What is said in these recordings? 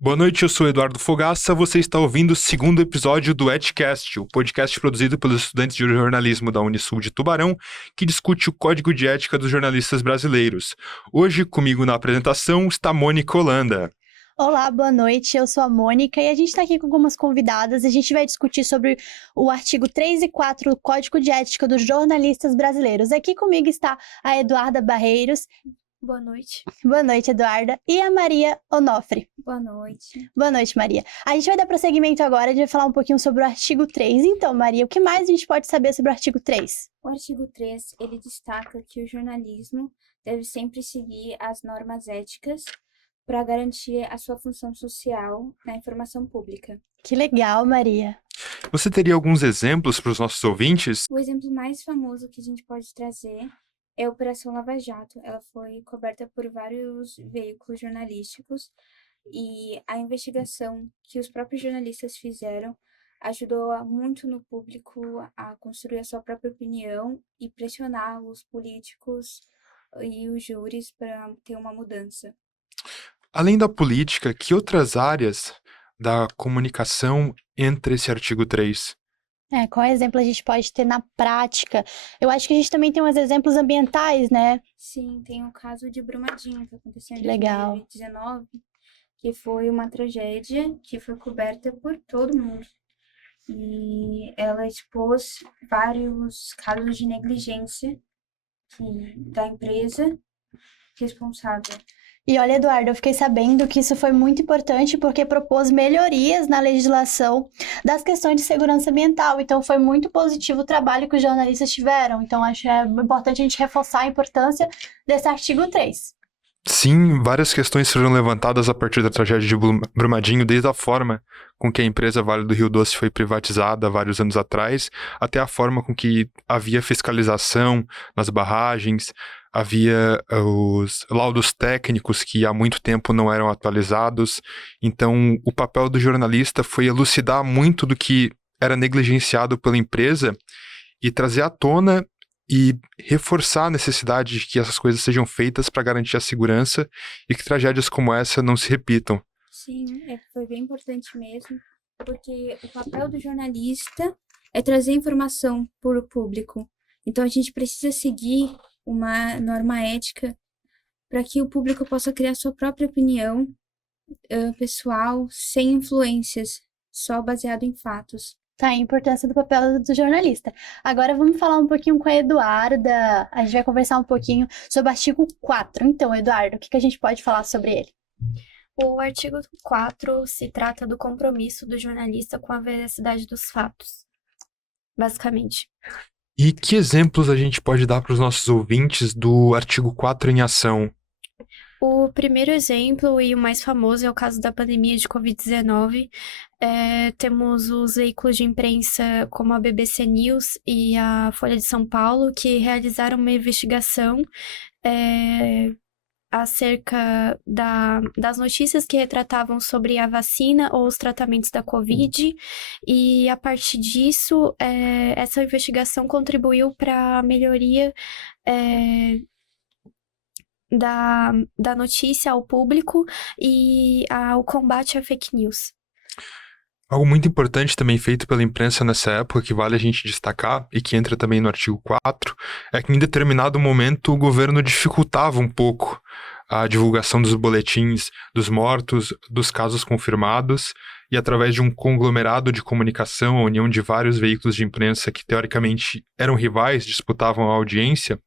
Boa noite, eu sou Eduardo Fogaça, você está ouvindo o segundo episódio do Etcast, o podcast produzido pelos estudantes de jornalismo da Unisul de Tubarão, que discute o código de ética dos jornalistas brasileiros. Hoje, comigo na apresentação, está Mônica Holanda. Olá, boa noite, eu sou a Mônica e a gente está aqui com algumas convidadas. A gente vai discutir sobre o artigo 3 e 4 do Código de Ética dos Jornalistas Brasileiros. Aqui comigo está a Eduarda Barreiros. Boa noite. Boa noite, Eduarda. E a Maria Onofre. Boa noite. Boa noite, Maria. A gente vai dar prosseguimento agora, a gente vai falar um pouquinho sobre o artigo 3. Então, Maria, o que mais a gente pode saber sobre o artigo 3? O artigo 3, ele destaca que o jornalismo deve sempre seguir as normas éticas para garantir a sua função social na informação pública. Que legal, Maria. Você teria alguns exemplos para os nossos ouvintes? O exemplo mais famoso que a gente pode trazer é a Operação Lava Jato. Ela foi coberta por vários veículos jornalísticos e a investigação que os próprios jornalistas fizeram ajudou muito no público a construir a sua própria opinião e pressionar os políticos e os júris para ter uma mudança. Além da política, que outras áreas da comunicação entra esse artigo 3? Qual exemplo a gente pode ter na prática? Eu acho que a gente também tem uns exemplos ambientais, né? Sim, tem o caso de Brumadinho, que aconteceu em Legal. 2019, que foi uma tragédia que foi coberta por todo mundo. E ela expôs vários casos de negligência da empresa responsável. E olha, Eduardo, eu fiquei sabendo que isso foi muito importante porque propôs melhorias na legislação das questões de segurança ambiental. Então, foi muito positivo o trabalho que os jornalistas tiveram. Então, acho importante a gente reforçar a importância desse artigo 3. Sim, várias questões foram levantadas a partir da tragédia de Brumadinho, desde a forma com que a empresa Vale do Rio Doce foi privatizada vários anos atrás, até a forma com que havia fiscalização nas barragens, havia os laudos técnicos que há muito tempo não eram atualizados. Então, o papel do jornalista foi elucidar muito do que era negligenciado pela empresa e trazer à tona e reforçar a necessidade de que essas coisas sejam feitas para garantir a segurança e que tragédias como essa não se repitam. Sim, foi bem importante mesmo, porque o papel do jornalista é trazer informação para o público. Então, a gente precisa seguir uma norma ética para que o público possa criar sua própria opinião pessoal, sem influências, só baseado em fatos. Tá, a importância do papel do jornalista. Agora vamos falar um pouquinho com a Eduarda. A gente vai conversar um pouquinho sobre o artigo 4. Então, Eduardo, o que a gente pode falar sobre ele? O artigo 4 se trata do compromisso do jornalista com a veracidade dos fatos, basicamente. E que exemplos a gente pode dar para os nossos ouvintes do artigo 4 em ação? O primeiro exemplo e o mais famoso é o caso da pandemia de Covid-19. Temos os veículos de imprensa como a BBC News e a Folha de São Paulo que realizaram uma investigação acerca das notícias que retratavam sobre a vacina ou os tratamentos da Covid, e a partir disso, essa investigação contribuiu para a melhoria da notícia ao público e ao combate à fake news. Algo muito importante também feito pela imprensa nessa época, que vale a gente destacar, e que entra também no artigo 4, é que em determinado momento o governo dificultava um pouco a divulgação dos boletins dos mortos, dos casos confirmados, e através de um conglomerado de comunicação, a união de vários veículos de imprensa que teoricamente eram rivais, disputavam a audiência,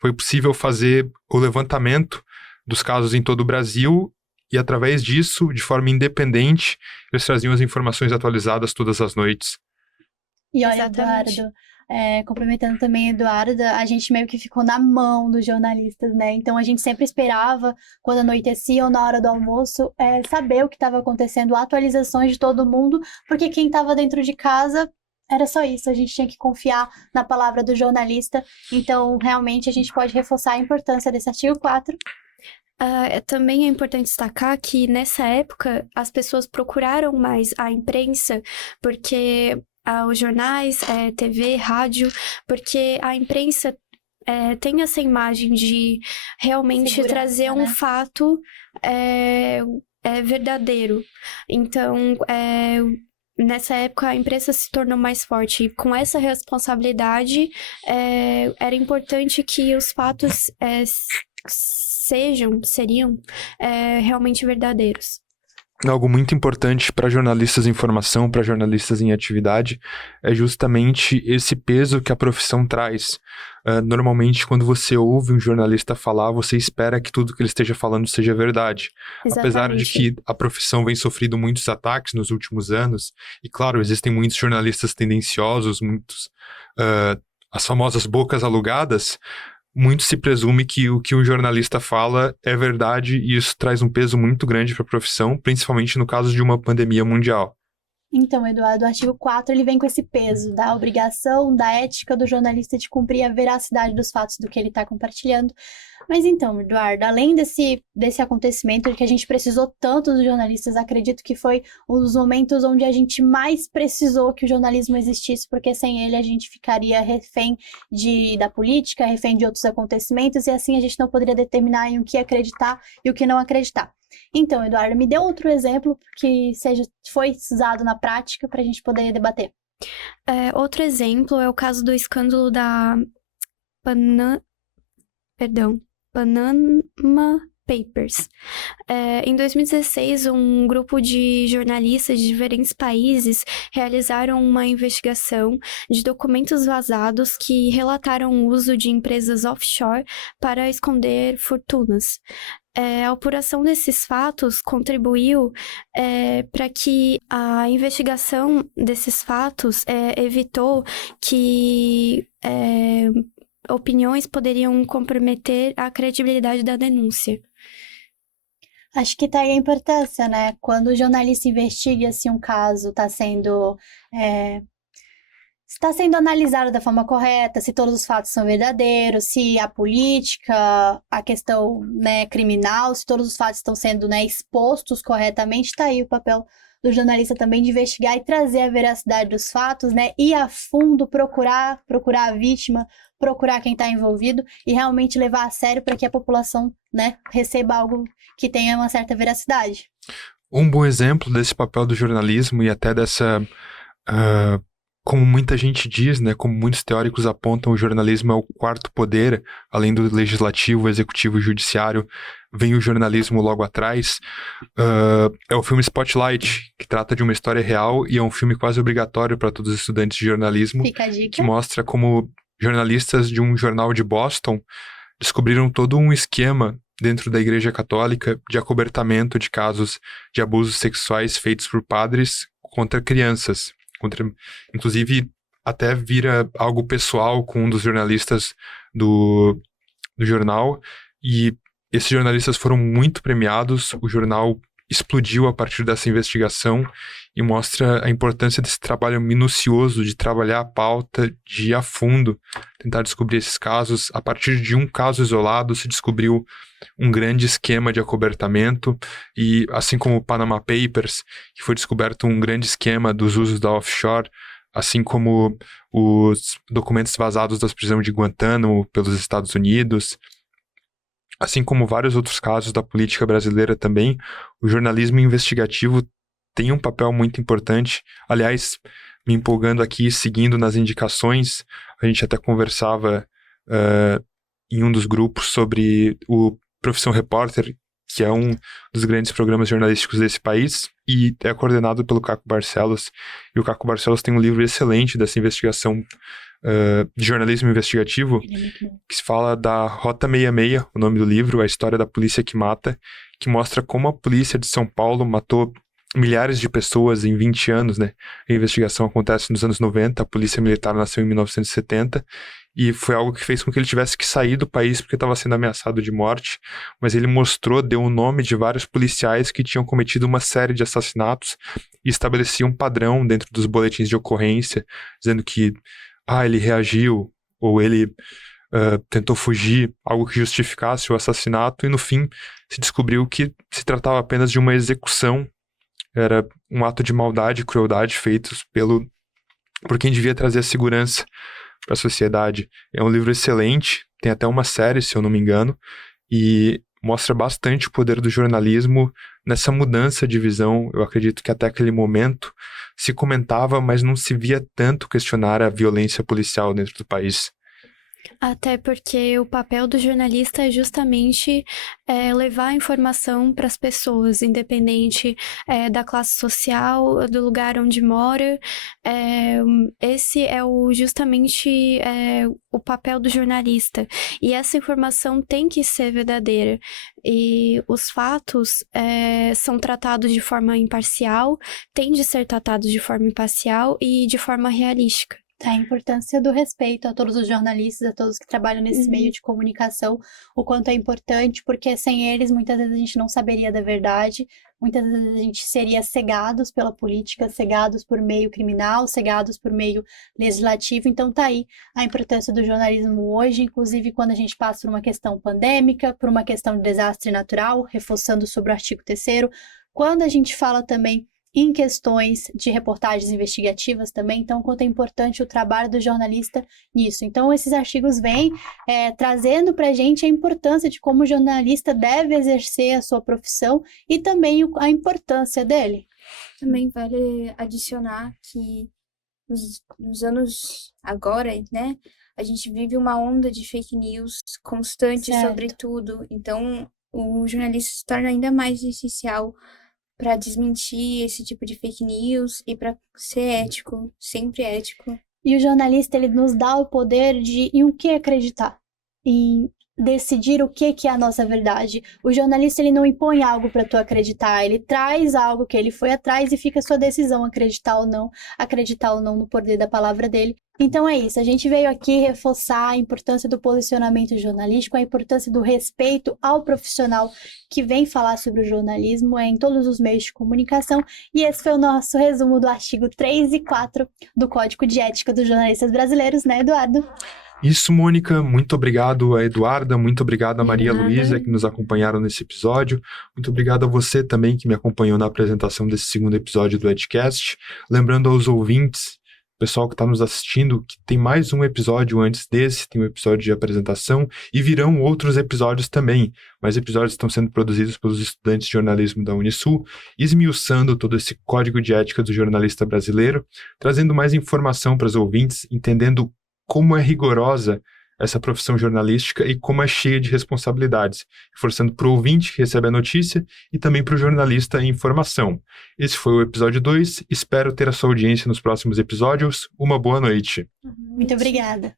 foi possível fazer o levantamento dos casos em todo o Brasil e, através disso, de forma independente, eles traziam as informações atualizadas todas as noites. E olha, Exatamente. Eduardo, complementando também a Eduarda, a gente meio que ficou na mão dos jornalistas, né? Então a gente sempre esperava, quando anoitecia ou na hora do almoço, saber o que estava acontecendo, atualizações de todo mundo, porque quem estava dentro de casa era só isso, a gente tinha que confiar na palavra do jornalista. Então, realmente, a gente pode reforçar a importância desse artigo 4. Também é importante destacar que, nessa época, as pessoas procuraram mais a imprensa, porque os jornais, TV, rádio, porque a imprensa tem essa imagem de realmente Segurança, trazer um né? fato verdadeiro. Então, nessa época, a imprensa se tornou mais forte. E com essa responsabilidade, era importante que os fatos seriam realmente verdadeiros. Algo muito importante para jornalistas em formação, para jornalistas em atividade, é justamente esse peso que a profissão traz. Normalmente, quando você ouve um jornalista falar, você espera que tudo que ele esteja falando seja verdade. Exatamente. Apesar de que a profissão vem sofrendo muitos ataques nos últimos anos, e claro, existem muitos jornalistas tendenciosos, as famosas bocas alugadas, muito se presume que o que um jornalista fala é verdade e isso traz um peso muito grande para a profissão, principalmente no caso de uma pandemia mundial. Então, Eduardo, o artigo 4 ele vem com esse peso da obrigação, da ética do jornalista de cumprir a veracidade dos fatos do que ele está compartilhando. Mas então, Eduardo, além desse acontecimento que a gente precisou tanto dos jornalistas, acredito que foi um dos momentos onde a gente mais precisou que o jornalismo existisse, porque sem ele a gente ficaria refém da política, refém de outros acontecimentos, e assim a gente não poderia determinar em o que acreditar e o que não acreditar. Então, Eduardo, me dê outro exemplo que foi usado na prática para a gente poder debater. Outro exemplo é o caso do escândalo da Panama Papers. Em 2016, um grupo de jornalistas de diferentes países realizaram uma investigação de documentos vazados que relataram o uso de empresas offshore para esconder fortunas. A apuração desses fatos contribuiu para que a investigação desses fatos evitou que opiniões poderiam comprometer a credibilidade da denúncia. Acho que tá aí a importância, né? Quando o jornalista investiga se um caso está sendo analisado da forma correta, se todos os fatos são verdadeiros, se a política, a questão, né, criminal, se todos os fatos estão sendo, né, expostos corretamente, está aí o papel do jornalista também de investigar e trazer a veracidade dos fatos, né, ir a fundo, procurar a vítima, procurar quem está envolvido e realmente levar a sério para que a população, né, receba algo que tenha uma certa veracidade. Um bom exemplo desse papel do jornalismo e até dessa... como muita gente diz, né, como muitos teóricos apontam, o jornalismo é o quarto poder, além do legislativo, executivo e judiciário, vem o jornalismo logo atrás. É o filme Spotlight, que trata de uma história real e é um filme quase obrigatório para todos os estudantes de jornalismo. Fica a dica. Que mostra como jornalistas de um jornal de Boston descobriram todo um esquema dentro da Igreja Católica de acobertamento de casos de abusos sexuais feitos por padres contra crianças. Inclusive, até vira algo pessoal com um dos jornalistas do jornal, e esses jornalistas foram muito premiados. O jornal explodiu a partir dessa investigação e mostra a importância desse trabalho minucioso de trabalhar a pauta, de ir a fundo, tentar descobrir esses casos. A partir de um caso isolado se descobriu um grande esquema de acobertamento e, assim como o Panama Papers, que foi descoberto um grande esquema dos usos da offshore, assim como os documentos vazados das prisões de Guantánamo pelos Estados Unidos, assim como vários outros casos da política brasileira também, o jornalismo investigativo tem um papel muito importante. Aliás, me empolgando aqui, seguindo nas indicações, a gente até conversava em um dos grupos sobre o Profissão Repórter, que é um dos grandes programas jornalísticos desse país, e é coordenado pelo Caco Barcelos. E o Caco Barcelos tem um livro excelente dessa investigação de jornalismo investigativo, que se fala da Rota 66, o nome do livro, A História da Polícia que Mata, que mostra como a polícia de São Paulo matou milhares de pessoas em 20 anos, né? A investigação acontece nos anos 90, a polícia militar nasceu em 1970, e foi algo que fez com que ele tivesse que sair do país porque estava sendo ameaçado de morte, mas ele deu o nome de vários policiais que tinham cometido uma série de assassinatos e estabelecia um padrão dentro dos boletins de ocorrência, dizendo que ele reagiu, ou ele tentou fugir, algo que justificasse o assassinato, e no fim se descobriu que se tratava apenas de uma execução, era um ato de maldade e crueldade feitos por quem devia trazer a segurança para a sociedade. É um livro excelente, tem até uma série, se eu não me engano, e mostra bastante o poder do jornalismo nessa mudança de visão, eu acredito que até aquele momento se comentava, mas não se via tanto questionar a violência policial dentro do país. Até porque o papel do jornalista é justamente levar a informação para as pessoas, independente da classe social, do lugar onde mora. Esse é justamente o papel do jornalista. E essa informação tem que ser verdadeira. E os fatos são tratados de forma imparcial, têm de ser tratados de forma imparcial e de forma realística. A importância do respeito a todos os jornalistas, a todos que trabalham nesse meio de comunicação, o quanto é importante, porque sem eles muitas vezes a gente não saberia da verdade, muitas vezes a gente seria cegados pela política, cegados por meio criminal, cegados por meio legislativo. Então tá aí a importância do jornalismo hoje, inclusive quando a gente passa por uma questão pandêmica, por uma questão de desastre natural, reforçando sobre o artigo 3º, quando a gente fala também em questões de reportagens investigativas também, então quanto é importante o trabalho do jornalista nisso. Então esses artigos vêm trazendo para a gente a importância de como o jornalista deve exercer a sua profissão e também a importância dele. Também vale adicionar que nos anos agora, né, a gente vive uma onda de fake news constante sobre tudo, então o jornalista se torna ainda mais essencial para desmentir esse tipo de fake news e para ser ético, sempre ético. E o jornalista, ele nos dá o poder de em o que acreditar, em decidir o que é a nossa verdade. O jornalista, ele não impõe algo para tu acreditar, ele traz algo que ele foi atrás e fica a sua decisão acreditar ou não no poder da palavra dele. Então é isso, a gente veio aqui reforçar a importância do posicionamento jornalístico, a importância do respeito ao profissional que vem falar sobre o jornalismo em todos os meios de comunicação, e esse foi o nosso resumo do artigo 3 e 4 do Código de Ética dos Jornalistas Brasileiros, né, Eduardo? Isso, Mônica, muito obrigado a Eduarda, muito obrigado a Maria nada. Luísa, que nos acompanharam nesse episódio, muito obrigado a você também que me acompanhou na apresentação desse segundo episódio do Edcast. Lembrando aos ouvintes, pessoal que está nos assistindo, que tem mais um episódio antes desse, tem um episódio de apresentação, e virão outros episódios também. Mais episódios estão sendo produzidos pelos estudantes de jornalismo da Unisul, esmiuçando todo esse código de ética do jornalista brasileiro, trazendo mais informação para os ouvintes, entendendo como é rigorosa essa profissão jornalística e como é cheia de responsabilidades, reforçando para o ouvinte que recebe a notícia e também para o jornalista a informação. Esse foi o episódio 2, espero ter a sua audiência nos próximos episódios. Uma boa noite. Muito obrigada.